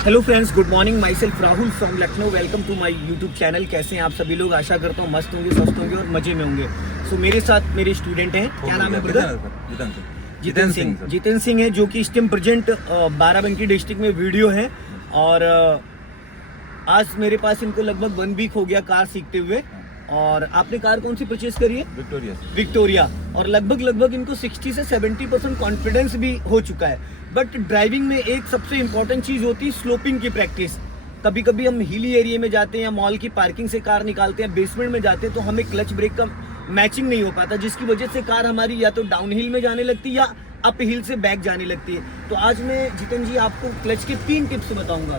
Hello friends, good morning. Myself Rahul from Lucknow. Welcome to my YouTube channel. कैसे हैं आप सभी लोग? आशा करता हूँ मस्त होंगे, स्वस्थ होंगे और मजे में होंगे। सो मेरे साथ मेरे स्टूडेंट हैं। क्या नाम है ब्रदर? जितेंद्र सिंह। जितेंद्र सिंह है जो कि इस टाइम प्रेजेंट बाराबंकी डिस्ट्रिक्ट में वीडियो है। और आज मेरे पास इनको लगभग 1 वीक हो गया कार सीखते हुए। और आपने कार कौन सी परचेज करी है? विक्टोरिया। और लगभग इनको 60 से 70% कॉन्फिडेंस भी हो चुका है। बट ड्राइविंग में एक सबसे इम्पोर्टेंट चीज़ होती है स्लोपिंग की प्रैक्टिस। कभी कभी हम हिली एरिया में जाते हैं या मॉल की पार्किंग से कार निकालते हैं, बेसमेंट में जाते हैं, तो हमें क्लच ब्रेक का मैचिंग नहीं हो पाता, जिसकी वजह से कार हमारी या तो डाउन हिल में जाने लगती है या अप हिल से बैक जाने लगती है। तो आज मैं जितेंद्र जी आपको क्लच के 3 टिप्स बताऊंगा।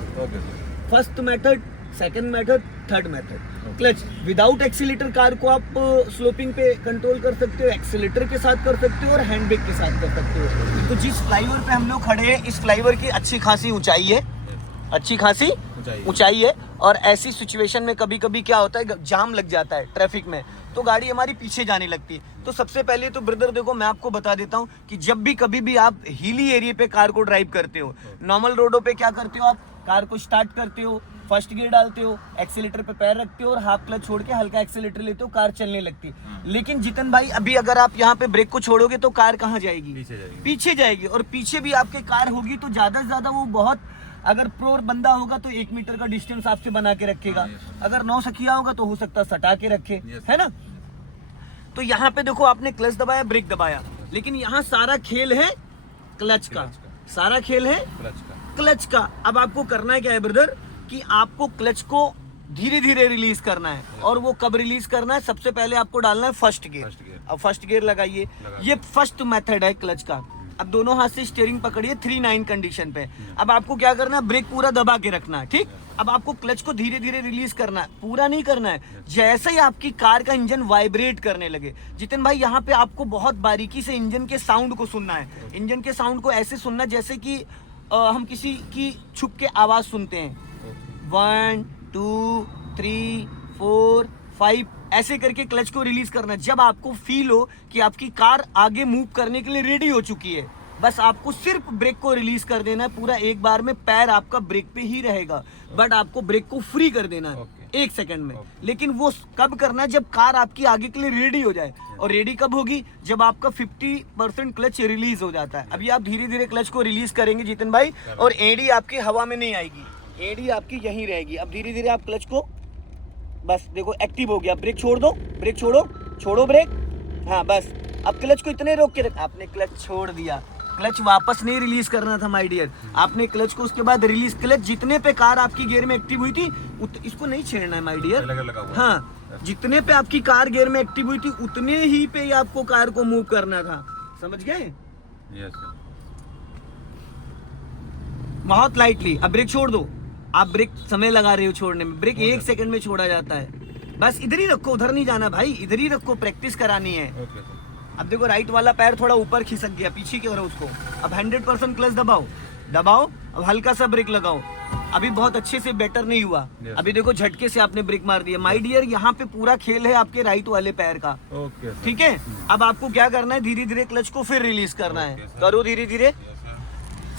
First method, second method, third method. Clutch without accelerator car को आप स्लोपिंग पे कंट्रोल कर सकते हो, एक्सीलेटर के साथ कर सकते हो और हैंड ब्रेक के साथ कर सकते हो। तो जिस फ्लाईओवर पे हम लोग खड़े हैं, इस फ्लाईओवर की अच्छी खासी ऊंचाई है, अच्छी खासी ऊंचाई है। और ऐसी सिचुएशन में कभी कभी क्या होता है, जाम लग जाता है ट्रैफिक में, तो गाड़ी हमारी पीछे जाने लगती है। तो सबसे पहले तो ब्रदर देखो, मैं आपको बता देता हूँ कि जब भी कभी भी आप हिली एरिया पे कार को ड्राइव करते हो, नॉर्मल रोडों पे क्या करते हो, आप कार को स्टार्ट करते हो, फर्स्ट गियर डालते हो, एक्सीलेटर पे पैर रखते हो और हाफ क्लच छोड़ के हल्का एक्सीलेटर लेते हो, कार चलने लगती है। लेकिन जितन भाई, अभी अगर आप यहाँ पे ब्रेक को छोड़ोगे तो कार कहाँ जाएगी? पीछे जाएगी। और पीछे भी आपके कार होगी तो ज्यादा से ज्यादा वो बहुत, अगर प्रो बंदा होगा तो 1 मीटर का डिस्टेंस आपसे बना के रखेगा। अगर 9 सखिया होगा तो हो सकता है सटा के रखे, है ना। तो यहाँ पे देखो, आपने क्लच दबाया, ब्रेक दबाया, लेकिन यहाँ सारा खेल है क्लच का, सारा खेल है क्लच का। अब आपको करना है क्या है ब्रदर, कि आपको क्लच को धीरे धीरे रिलीज करना है। और वो कब रिलीज करना है? सबसे पहले आपको डालना है फर्स्ट गियर। अब फर्स्ट गियर लगाइए, ये फर्स्ट मेथड है क्लच का। अब दोनों हाथ से स्टीयरिंग पकड़िए 3-9 कंडीशन पे। अब आपको क्या करना है, ब्रेक पूरा दबा के रखना है, ठीक। अब आपको क्लच को धीरे धीरे रिलीज करना है, पूरा नहीं करना है। जैसे ही आपकी कार का इंजन वाइब्रेट करने लगे, जितेंद्र भाई यहाँ पे आपको बहुत बारीकी से इंजन के साउंड को सुनना है। इंजन के साउंड को ऐसे सुनना जैसे कि हम किसी की छुप के आवाज सुनते हैं। 1 2 3 4 5 ऐसे करके क्लच को रिलीज करना। जब आपको फील हो कि आपकी कार आगे मूव करने के लिए रेडी हो चुकी है, बस आपको सिर्फ ब्रेक को रिलीज कर देना है। पूरा एक बार में पैर आपका ब्रेक पे ही रहेगा, बट आपको ब्रेक को फ्री कर देना है 1 सेकंड में। लेकिन वो कब करना है? जब कार आपकी आगे के लिए रेडी हो जाए। और रेडी कब होगी? जब आपका 50% क्लच रिलीज हो जाता है। अभी आप धीरे धीरे क्लच को रिलीज करेंगे जितेंद्र भाई, और एडी आपकी हवा में नहीं आएगी, एडी आपकी यहीं रहेगी। अब धीरे धीरे आप क्लच को, बस देखो एक्टिव हो गया। ब्रेक छोड़ दो, ब्रेक छोड़ो, छोड़ो ब्रेक, हाँ बस। अब क्लच को इतने रोक के आपने क्लच छोड़ दिया, क्लच वापस नहीं रिलीज करना था माय डियर। आपने क्लच को उसके बाद रिलीज, क्लच जितने पे कार आपकी गियर में एक्टिव हुई थी इसको नहीं छेड़ना है माय डियर। हाँ, जितने पे आपकी कार गियर में एक्टिव हुई थी उतने ही पे ही आपको कार को मूव करना था, समझ गए? बहुत लाइटली। अब ब्रेक छोड़ दो। आप ब्रेक समय लगा रहे हो छोड़ने में, ब्रेक 1 सेकंड में छोड़ा जाता है। बस इधर ही रखो, उधर नहीं जाना भाई, इधर ही रखो, प्रैक्टिस करानी है। अब देखो, राइट वाला पैर थोड़ा ऊपर खिसक गया, पीछे की करो उसको। अब 100% क्लच दबाओ, दबाओ। अब हल्का सा ब्रेक लगाओ। अभी बहुत अच्छे से बेटर नहीं हुआ। अभी देखो, झटके से आपने ब्रेक मार दिया। माय डियर, यहाँ पे पूरा खेल है आपके राइट वाले पैर का, ठीक है। अब आपको क्या करना है, धीरे धीरे क्लच को फिर रिलीज करना है। करो धीरे धीरे,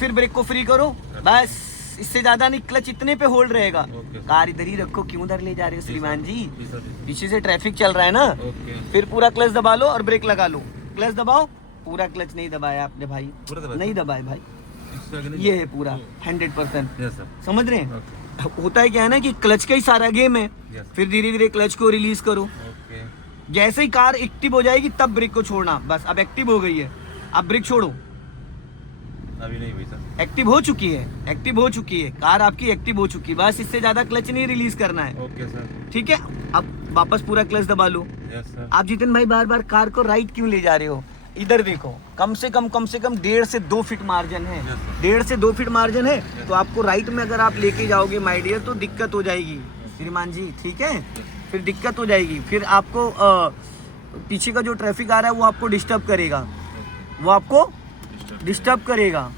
फिर ब्रेक को फ्री करो, बस। इससे ज्यादा नहीं, क्लच इतने पे होल्ड रहेगा। कार इधर ही रखो, क्यों उधर ले जा रहे हो श्रीमान जी? पीछे से ट्रैफिक चल रहा है ना। फिर पूरा क्लच दबा लो और ब्रेक लगा लो। क्लच दबाओ, पूरा क्लच नहीं दबाया आपने भाई, नहीं दबाए भाई, ये है पूरा 100%। समझ रहे हैं? होता है क्या है ना, कि क्लच का ही सारा गेम है। फिर धीरे धीरे क्लच को रिलीज करो। जैसे ही कार एक्टिव हो जाएगी तब ब्रेक को छोड़ना। बस अब एक्टिव हो गई है, अब ब्रेक छोड़ो। अभी नहीं हुई सर, एक्टिव हो चुकी है, एक्टिव हो चुकी है कार आपकी, एक्टिव हो चुकी है। बस इससे ज्यादा क्लच नहीं रिलीज करना है। ओके सर, ठीक है। अब वापस पूरा क्लच दबा लो। Yes sir. आप जितेंद्र भाई बार बार कार को राइट क्यों ले जा रहे हो? इधर देखो, कम से कम 1.5 से 2 फीट मार्जिन है। 1.5 से 2 फीट मार्जिन है, तो आपको राइट में अगर आप लेके जाओगे माय डियर तो दिक्कत हो जाएगी श्रीमान जी, ठीक है। फिर दिक्कत हो जाएगी, फिर आपको पीछे का जो ट्रैफिक आ रहा है वो आपको डिस्टर्ब करेगा, वो आपको डिस्टर्ब करेगा,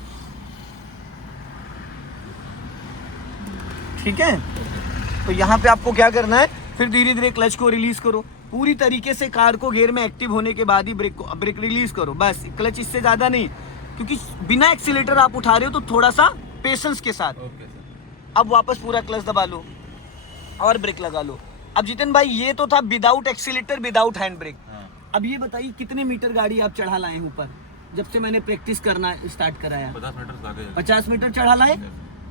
ठीक है। तो यहाँ पे आपको क्या करना है, फिर धीरे धीरे क्लच को रिलीज करो। पूरी तरीके से कार को गियर में एक्टिव होने के बाद ही ब्रेक रिलीज करो, बस। क्लच इससे ज्यादा नहीं, क्योंकि बिना एक्सीलेटर आप उठा रहे हो, तो थोड़ा सा पेशेंस के साथ। अब वापस पूरा क्लच दबा लो और ब्रेक लगा लो। अब जितिन भाई ये तो था without accelerator without hand brake. अब ये बताइए कितने मीटर गाड़ी आप चढ़ा लाए ऊपर जब से मैंने प्रैक्टिस करना स्टार्ट कराया? 50 मीटर चढ़ा लाए।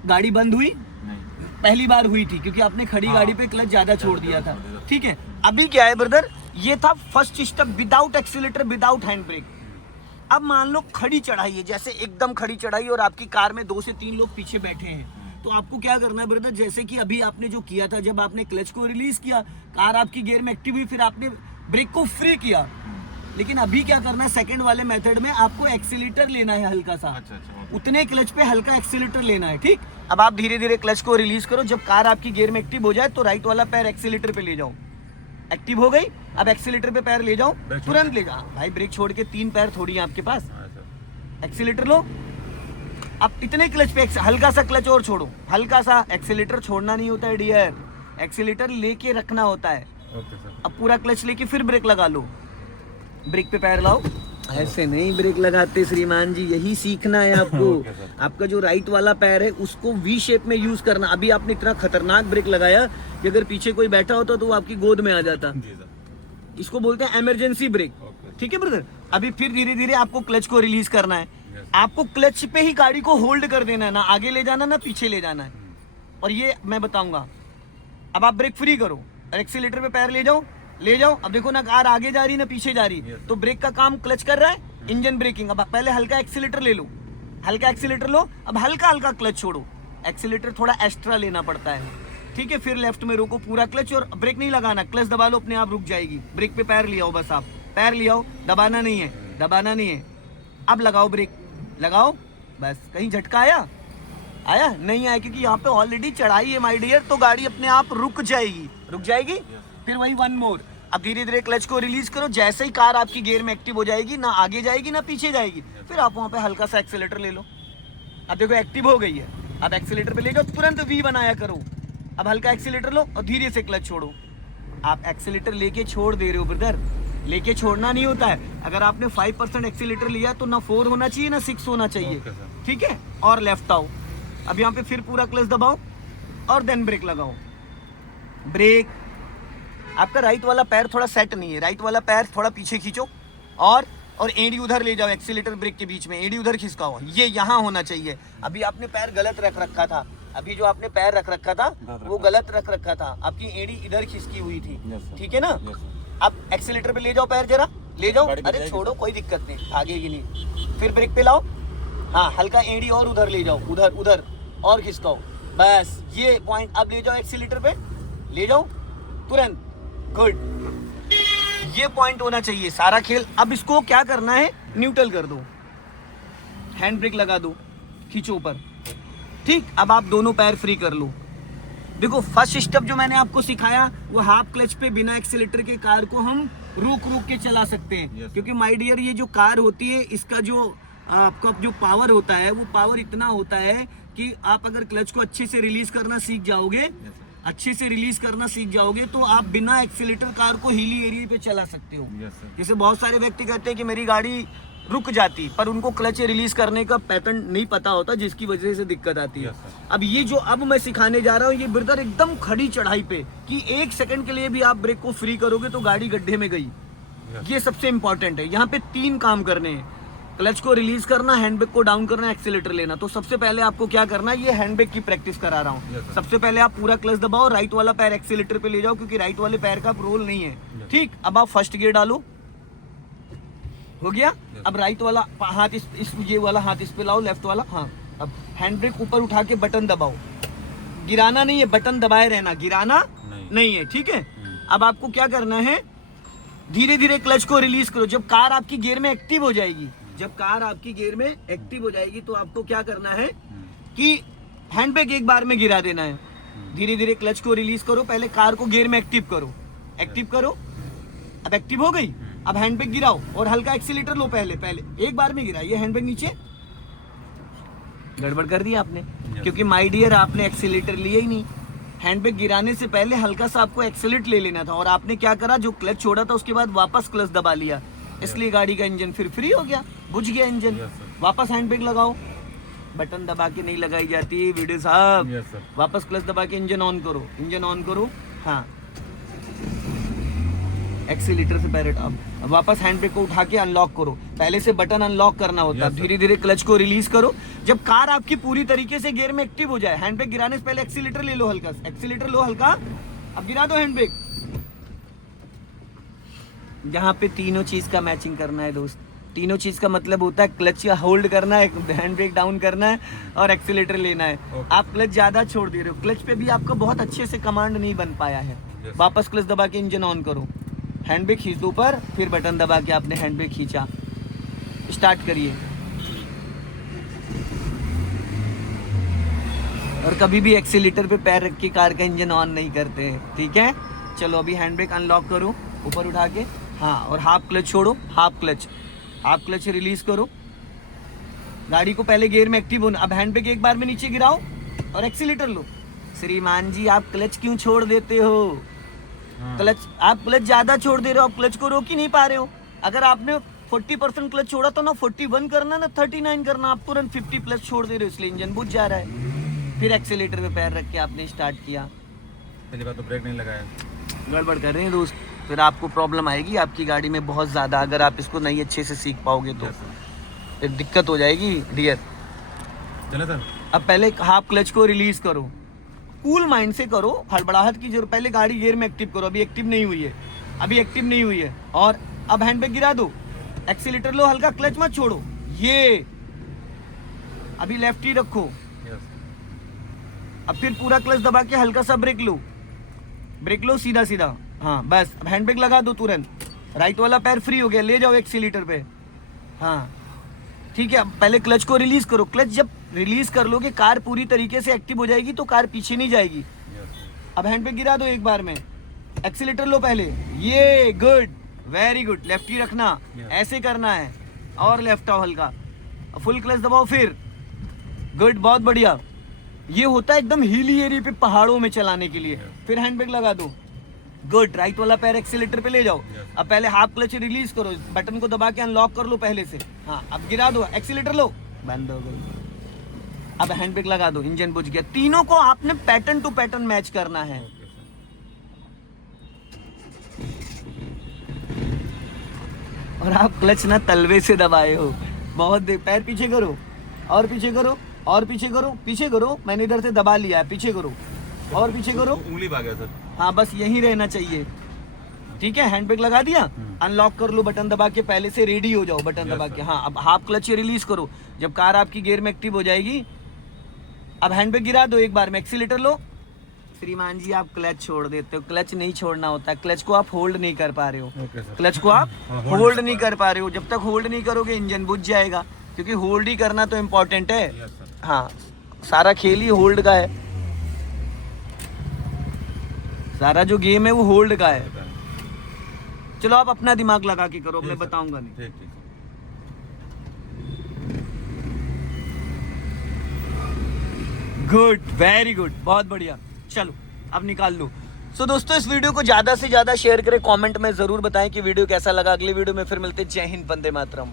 गाड़ी बंद हुई? पहली बार हुई थी क्योंकि आपने खड़ी गाड़ी पे क्लच ज्यादा छोड़ दिया था। ठीक है, अभी क्या है ब्रदर, ये था first step without accelerator without hand brake. अब मान लो खड़ी चढ़ाई है, जैसे एकदम खड़ी चढ़ाई और आपकी कार में 2 से 3 लोग पीछे बैठे हैं, तो आपको क्या करना है ब्रदर, जैसे कि अभी आपने जो किया था, जब आपने क्लच को रिलीज किया, कार आपकी गियर में एक्टिव हुई, फिर आपने ब्रेक को फ्री किया। लेकिन अभी क्या करना है, सेकंड वाले मेथड में आपको एक्सीलेटर लेना है हल्का सा। उतने क्लच पे हल्का एक्सीलेटर लेना है। ठीक, अब आप धीरे धीरे क्लच को रिलीज करो। जब कार आपकी गियर में एक्टिव हो जाए तो राइट वाला पैर एक्सीलेटर पे ले जाओ। एक्टिव हो गई, अब एक्सीलेटर पे पैर ले जाओ, तुरंत ले जाओ भाई। ब्रेक छोड़ के 3 पैर थोड़ी है आपके पास। एक्सीलेटर लो। अब इतने क्लच पे हल्का सा क्लच और छोड़ो, हल्का सा। एक्सीलेटर छोड़ना नहीं होता है डियर, एक्सीलेटर लेके रखना होता है। अब पूरा क्लच लेके फिर ब्रेक लगा लो। ब्रेक पे पैर लाओ। ऐसे नहीं ब्रेक लगाते श्रीमान जी, यही सीखना है आपको। आपका जो राइट वाला पैर है उसको वी शेप में यूज करना। अभी आपने इतना खतरनाक ब्रेक लगाया कि अगर पीछे कोई बैठा होता तो वो आपकी गोद में आ जाता। इसको बोलते हैं इमरजेंसी ब्रेक। ठीक है ब्रदर, अभी फिर धीरे धीरे आपको क्लच को रिलीज करना है। आपको क्लच पे ही गाड़ी को होल्ड कर देना है, ना आगे ले जाना ना पीछे ले जाना है। और ये मैं बताऊंगा। अब आप ब्रेक फ्री करो और एक्सीलेटर पे पैर ले जाओ, ले जाओ। अब देखो ना कार आगे जा रही ना पीछे जा रही, तो ब्रेक का काम क्लच कर रहा है, इंजन ब्रेकिंग। अब पहले हल्का एक्सीलेटर ले लो, हल्का एक्सीलेटर लो। अब हल्का हल्का क्लच छोड़ो, एक्सीलेटर थोड़ा एक्स्ट्रा लेना पड़ता है। ठीक है, फिर लेफ्ट में रोको पूरा क्लच और ब्रेक नहीं लगाना, क्लच दबा लो, अपने आप रुक जाएगी। ब्रेक पे पैर ले आओ, बस आप पैर ले आओ, दबाना नहीं है, दबाना नहीं है। अब लगाओ ब्रेक, लगाओ बस। कहीं झटका आया? आया नहीं आया, क्योंकि यहाँ पे ऑलरेडी चढ़ाई है माय डियर, तो गाड़ी अपने आप रुक जाएगी, रुक जाएगी। फिर वही 1 मोर। अब धीरे धीरे क्लच को रिलीज करो। जैसे ही कार आपकी गियर में एक्टिव हो जाएगी, ना आगे जाएगी ना पीछे जाएगी, फिर आप वहाँ पे हल्का सा एक्सीलेटर ले लो। अब देखो एक्टिव हो गई है, अब एक्सीलेटर पे ले जाओ, तुरंत वी बनाया करो। अब हल्का एक्सीलेटर लो और धीरे से क्लच छोड़ो। आप एक्सीलेटर लेके छोड़ दे रहे हो ब्रदर, लेके छोड़ना नहीं होता है। अगर आपने 5% एक्सीलेटर लिया तो ना 4 होना चाहिए ना 6 होना चाहिए। ठीक है, और लेफ्ट आओ। अब यहाँ पे फिर पूरा क्लच दबाओ और देन ब्रेक लगाओ। ब्रेक। आपका राइट वाला पैर थोड़ा सेट नहीं है, राइट वाला पैर थोड़ा पीछे खींचो और एड़ी उधर ले जाओ। एक्सीलेटर ब्रेक के बीच में एड़ी उधर खिसकाओ, ये यहाँ होना चाहिए। अभी आपने पैर गलत रख रखा था, अभी जो आपने पैर रख रखा था वो गलत रख रखा था, आपकी एड़ी इधर खिसकी हुई थी। ठीक है ना? अब एक्सीलेटर पे ले जाओ, पैर जरा ले जाओ। अरे छोड़ो, कोई दिक्कत नहीं, भागेगी नहीं। फिर ब्रेक पे लाओ, हाँ हल्का एड़ी और उधर ले जाओ, उधर उधर और खिसकाओ, बस ये पॉइंट। अब ले जाओ एक्सीलेटर पे, ले जाओ तुरंत, गुड। ये पॉइंट होना चाहिए सारा खेल। अब इसको क्या करना है, न्यूट्रल कर दो, हैंड ब्रेक लगा दो, खींचो ऊपर। ठीक, अब आप दोनों पैर फ्री कर लो। देखो फर्स्ट स्टेप जो मैंने आपको सिखाया वो हाफ क्लच पे बिना एक्सीलेटर के कार को हम रुक रुक के चला सकते हैं। क्योंकि माय डियर ये जो कार होती है, इसका जो आपका जो पावर होता है वो पावर इतना होता है कि आप अगर क्लच को अच्छे से रिलीज करना सीख जाओगे, अच्छे से रिलीज करना सीख जाओगे, तो आप बिना एक्सीलेटर कार को हिली एरिया पे चला सकते हो। जैसे बहुत सारे व्यक्ति कहते हैं कि मेरी गाड़ी रुक जाती, पर उनको क्लच रिलीज करने का पैटर्न नहीं पता होता, जिसकी वजह से दिक्कत आती है। अब ये जो अब मैं सिखाने जा रहा हूँ, ये ब्रदर एकदम खड़ी चढ़ाई पे कि 1 सेकंड के लिए भी आप ब्रेक को फ्री करोगे तो गाड़ी गड्ढे में गई। ये सबसे इंपॉर्टेंट है। यहाँ पे 3 काम करने हैं, क्लच को रिलीज करना, हैंड ब्रेक को डाउन करना, एक्सीलेटर लेना। तो सबसे पहले आपको क्या करना है, ये हैंड ब्रेक की प्रैक्टिस करा रहा हूँ। सबसे पहले आप पूरा क्लच दबाओ, राइट वाला पैर एक्सीलेटर पे ले जाओ, क्योंकि राइट वाले पैर का रोल नहीं है। ठीक, अब आप फर्स्ट गियर डालो, हो गया। अब राइट वाला हाथ इस ये वाला हाथ इस पे लाओ, लेफ्ट वाला। हाँ, अब हैंड ब्रेक ऊपर उठा के बटन दबाओ, गिराना नहीं है, बटन दबाए रहना, गिराना नहीं है। ठीक है, अब आपको क्या करना है, धीरे धीरे क्लच को रिलीज करो। जब कार आपकी गियर में एक्टिव हो जाएगी, जब कार आपकी गियर में एक्टिव हो जाएगी तो आपको क्या करना है कि हैंड ब्रेक एक बार में गिरा देना है। धीरे धीरे क्लच को रिलीज करो, पहले कार को गियर में एक्टिव करो, एक्टिव करो। अब एक्टिव हो गई, अब हैंड ब्रेक गिराओ और हल्का एक्सीलेटर लो। पहले एक बार में गिरा, ये हैंड ब्रेक नीचे, गड़बड़ कर दी आपने, क्योंकि माय डियर आपने एक्सीलेटर लिया ही नहीं। हैंड ब्रेक गिराने से पहले हल्का सा आपको एक्सीलेट ले लेना था, और आपने क्या करा, जो क्लच छोड़ा था उसके बाद वापस क्लच दबा लिया, इसलिए गाड़ी का इंजन फिर फ्री हो गया, बुझ गया इंजन। वापस हैंड ब्रेक लगाओ, बटन दबा के नहीं लगाई जाती वीडियो साहब। Yes sir. वापस क्लच दबा के इंजन ऑन करो, इंजन ऑन करो। हाँ, एक्सीलेटर से पैर हटाओ। अब वापस हैंड ब्रेक को उठा के अनलॉक करो। पहले से बटन अनलॉक करना होता है। धीरे धीरे क्लच को रिलीज करो। जब कार आपकी पूरी तरीके से गियर में एक्टिव हो जाए, हैंड ब्रेक गिराने से पहले एक्सीलेटर ले लो हल्का, एक्सीलेटर लो हल्का, अब गिरा दो हैंड ब्रेक। यहाँ पे तीनों चीज का मैचिंग करना है दोस्त। तीनों चीज का मतलब होता है क्लच होल्ड करना है, हैंड ब्रेक डाउन करना है और एक्सीलेटर लेना है। आप क्लच ज्यादा छोड़ दे रहे हो, क्लच पे भी आपको बहुत अच्छे से कमांड नहीं बन पाया है। वापस क्लच दबा के इंजन ऑन करो, हैंड ब्रेक खींच दो ऊपर, फिर बटन दबा के आपने हैंड ब्रेक खींचा, स्टार्ट करिए। और कभी भी एक्सीलेटर पे पैर रख के कार का इंजन ऑन नहीं करते हैं, ठीक है। चलो अभी हैंड ब्रेक अनलॉक करो ऊपर उठा के, हाँ, और हाफ क्लच छोड़ो, हाफ क्लच रिलीज करो। गाड़ी को पहले गियर में एक्टिव होना। अब हैंड ब्रेक एक बार में नीचे गिराओ और एक्सीलेटर लो। श्रीमान जी आप क्लच क्यों छोड़ देते हो? क्लच, आप क्लच ज्यादा छोड़ दे रहे हो, आप क्लच को रोक ही नहीं पा रहे हो। अगर आपने 40% क्लच छोड़ा तो ना 41 करना ना 39 करना, आप तुरंत 50 प्लस छोड़ दे रहे हो, इसलिए इंजन बुझ जा रहा है। फिर एक्सीलेटर पे पैर रख के आपने स्टार्ट किया, पहली बात तो ब्रेक नहीं लगाया, गड़बड़ कर रहे हैं दोस्त, फिर आपको प्रॉब्लम आएगी आपकी गाड़ी में बहुत ज़्यादा। अगर आप इसको नहीं अच्छे से सीख पाओगे तो फिर दिक्कत हो जाएगी डियर। चले सर। अब पहले हाफ क्लच को रिलीज करो, कूल माइंड से करो, हड़बड़ाहट की जरूरत। पहले गाड़ी गियर में एक्टिव करो, अभी एक्टिव नहीं हुई है, अभी एक्टिव नहीं हुई है। और अब हैंड ब्रेक गिरा दो, एक्सीलेटर लो हल्का, क्लच मत छोड़ो, ये अभी लेफ्ट ही रखो। अब फिर पूरा क्लच दबा के हल्का सा ब्रेक लो सीधा सीधा, हाँ बस। अब हैंड ब्रेक लगा दो तुरंत, राइट वाला पैर फ्री हो गया, ले जाओ एक्सीलेटर पे, हाँ ठीक है। अब पहले क्लच को रिलीज करो, क्लच जब रिलीज कर लोगे कार पूरी तरीके से एक्टिव हो जाएगी तो कार पीछे नहीं जाएगी। अब हैंड ब्रेक गिरा दो एक बार में, एक्सीलेटर लो पहले, ये गुड, वेरी गुड, लेफ्ट ही रखना, ऐसे करना है, और लेफ्ट आओ हल्का, फुल क्लच दबाओ, फिर गुड, बहुत बढ़िया। ये होता है एकदम हिली एरिया पे, पहाड़ों में चलाने के लिए। फिर हैंड ब्रेक लगा दो, गुड, राइट वाला पैर एक्सीलेटर पे ले जाओ। अब पहले हाफ क्लच रिलीज करो, बटन को दबा के अनलॉक कर लो पहले से, हाँ अब गिरा दो, एक्सीलेटर लो, बंद हो गई। अब हैंड ब्रेक लगा दो, इंजन बुझ गया। तीनों को आपने पैटर्न टू पैटर्न मैच करना है। और आप क्लच ना तलवे से दबाए हो, बहुत देर, पैर पीछे करो, और पीछे करो, और पीछे करो, पीछे करो, मैंने इधर से दबा लिया है, पीछे करो, और पीछे करो, उंगली भाग गया सर, हाँ बस यही रहना चाहिए, ठीक है। हैंड ब्रेक लगा दिया, अनलॉक कर लो बटन दबा के, पहले से रेडी हो जाओ बटन दबा के, हाँ। अब हाफ क्लच रिलीज करो, जब कार आपकी गियर में एक्टिव हो जाएगी। अब हैंड ब्रेक गिरा दो एक बार में, एक्सीलेटर लो। श्रीमान जी आप क्लच छोड़ देते हो, क्लच नहीं छोड़ना होता, क्लच को आप होल्ड नहीं कर पा रहे हो, क्लच को आप होल्ड नहीं कर पा रहे हो। जब तक होल्ड नहीं करोगे इंजन बुझ जाएगा, क्योंकि होल्ड ही करना तो इम्पोर्टेंट है, हाँ सारा खेल ही होल्ड का है, सारा जो गेम है वो होल्ड का है। चलो आप अपना दिमाग लगा के करो, मैं बताऊंगा नहीं। ठीक ठीक। गुड, वेरी गुड, बहुत बढ़िया। चलो अब निकाल लो। सो दोस्तों इस वीडियो को ज्यादा से ज्यादा शेयर करें, कमेंट में जरूर बताएं कि वीडियो कैसा लगा। अगली वीडियो में फिर मिलते हैं। जय हिंद, वंदे मातरम।